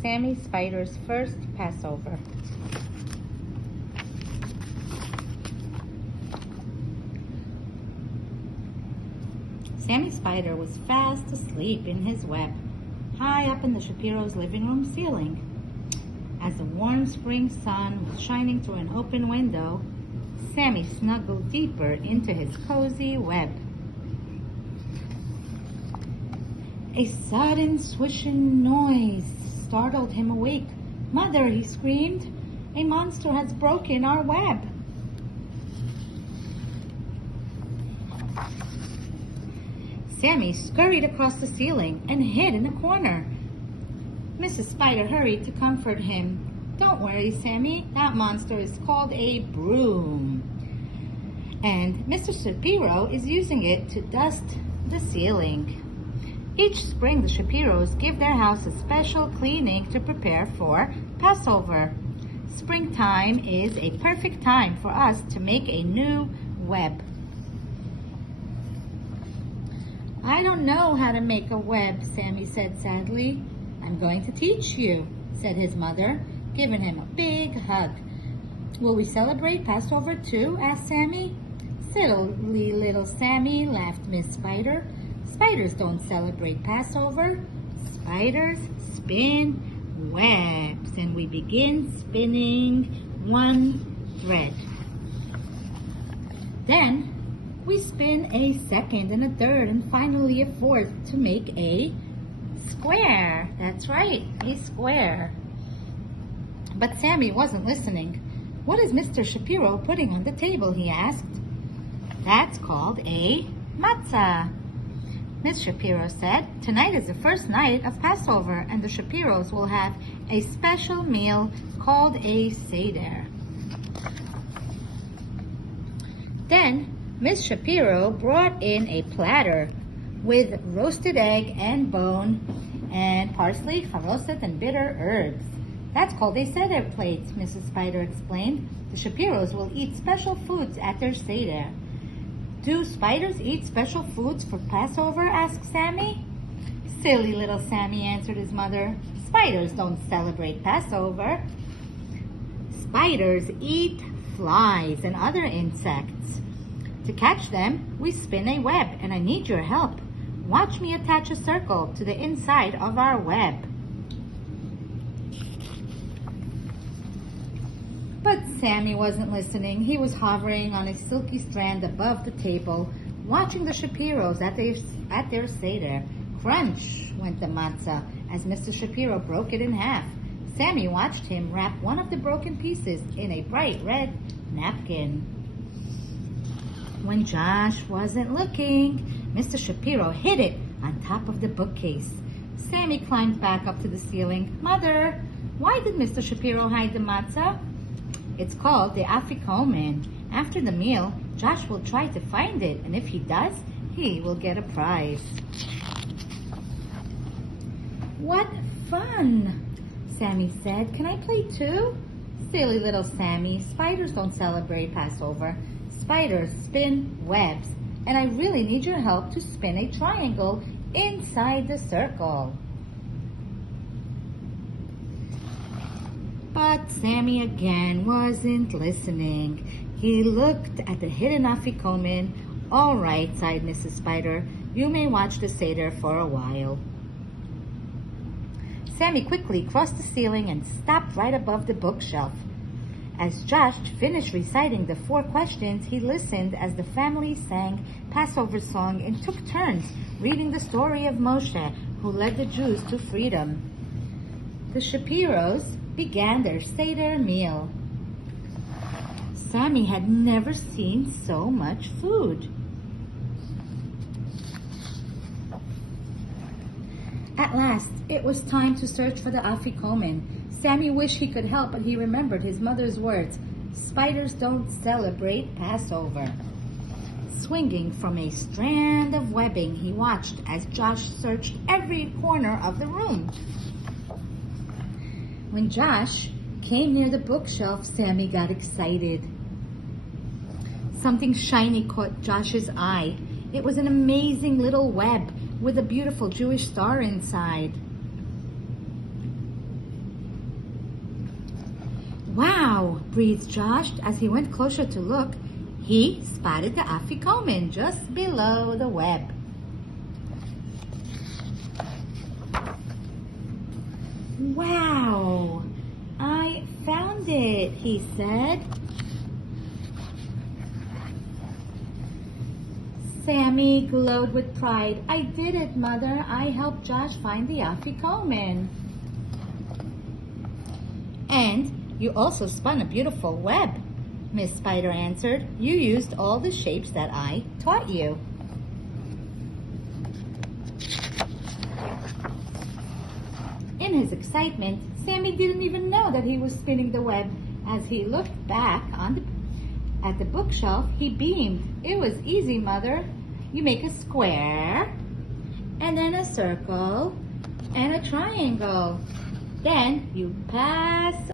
Sammy Spider's first Passover. Sammy Spider was fast asleep in his web, high up in the Shapiro's living room ceiling. As the warm spring sun was shining through an open window, Sammy snuggled deeper into his cozy web. A sudden swishing noise startled him awake. "Mother," he screamed, "a monster has broken our web." Sammy scurried across the ceiling and hid in a corner. Mrs. Spider hurried to comfort him. "Don't worry, Sammy, that monster is called a broom. And Mr. Shapiro is using it to dust the ceiling." Each spring, the Shapiros give their house a special cleaning to prepare for Passover. Springtime is a perfect time for us to make a new web. "I don't know how to make a web," Sammy said sadly. "I'm going to teach you," said his mother, giving him a big hug. "Will we celebrate Passover too?" asked Sammy. "Silly little Sammy," laughed Miss Spider. "Spiders don't celebrate Passover. Spiders spin webs." And we begin spinning one thread. Then we spin a second and a third and finally a fourth to make a square. That's right, a square. But Sammy wasn't listening. "What is Mr. Shapiro putting on the table?" he asked. "That's called a matzah." Miss Shapiro said, "Tonight is the first night of Passover, and the Shapiros will have a special meal called a seder." Then Miss Shapiro brought in a platter with roasted egg and bone and parsley, charosset, and bitter herbs. "That's called a seder plate," Mrs. Spider explained. "The Shapiros will eat special foods at their seder." "Do spiders eat special foods for Passover?" asked Sammy. "Silly little Sammy," answered his mother. "Spiders don't celebrate Passover. Spiders eat flies and other insects. To catch them, we spin a web, and I need your help. Watch me attach a circle to the inside of our web." But Sammy wasn't listening. He was hovering on a silky strand above the table, watching the Shapiros at their seder. Crunch went the matzah as Mr. Shapiro broke it in half. Sammy watched him wrap one of the broken pieces in a bright red napkin. When Josh wasn't looking, Mr. Shapiro hid it on top of the bookcase. Sammy climbed back up to the ceiling. "Mother, why did Mr. Shapiro hide the matzah?" "It's called the afikomen. After the meal, Josh will try to find it, and if he does, he will get a prize." "What fun!" Sammy said. "Can I play too?" "Silly little Sammy, spiders don't celebrate Passover. Spiders spin webs, and I really need your help to spin a triangle inside the circle." But Sammy again wasn't listening. He looked at the hidden afikomen. "All right," sighed Mrs. Spider. "You may watch the seder for a while." Sammy quickly crossed the ceiling and stopped right above the bookshelf. As Josh finished reciting the 4 questions, he listened as the family sang Passover song and took turns reading the story of Moshe, who led the Jews to freedom. The Shapiros began their seder meal. Sammy had never seen so much food. At last, it was time to search for the afikomen. Sammy wished he could help, but he remembered his mother's words. Spiders don't celebrate Passover. Swinging from a strand of webbing, he watched as Josh searched every corner of the room. When Josh came near the bookshelf, Sammy got excited. Something shiny caught Josh's eye. It was an amazing little web with a beautiful Jewish star inside. Wow, breathed Josh as he went closer to look. He spotted the afikoman just below the web. Wow, I found it, he said. Sammy glowed with pride. I did it, Mother. I helped Josh find the afikoman. And you also spun a beautiful web, Miss Spider answered. You used all the shapes that I taught you. In his excitement, Sammy didn't even know that he was spinning the web. As he looked back at the bookshelf, he beamed. It was easy, Mother. You make a square, and then a circle, and a triangle. Then you pass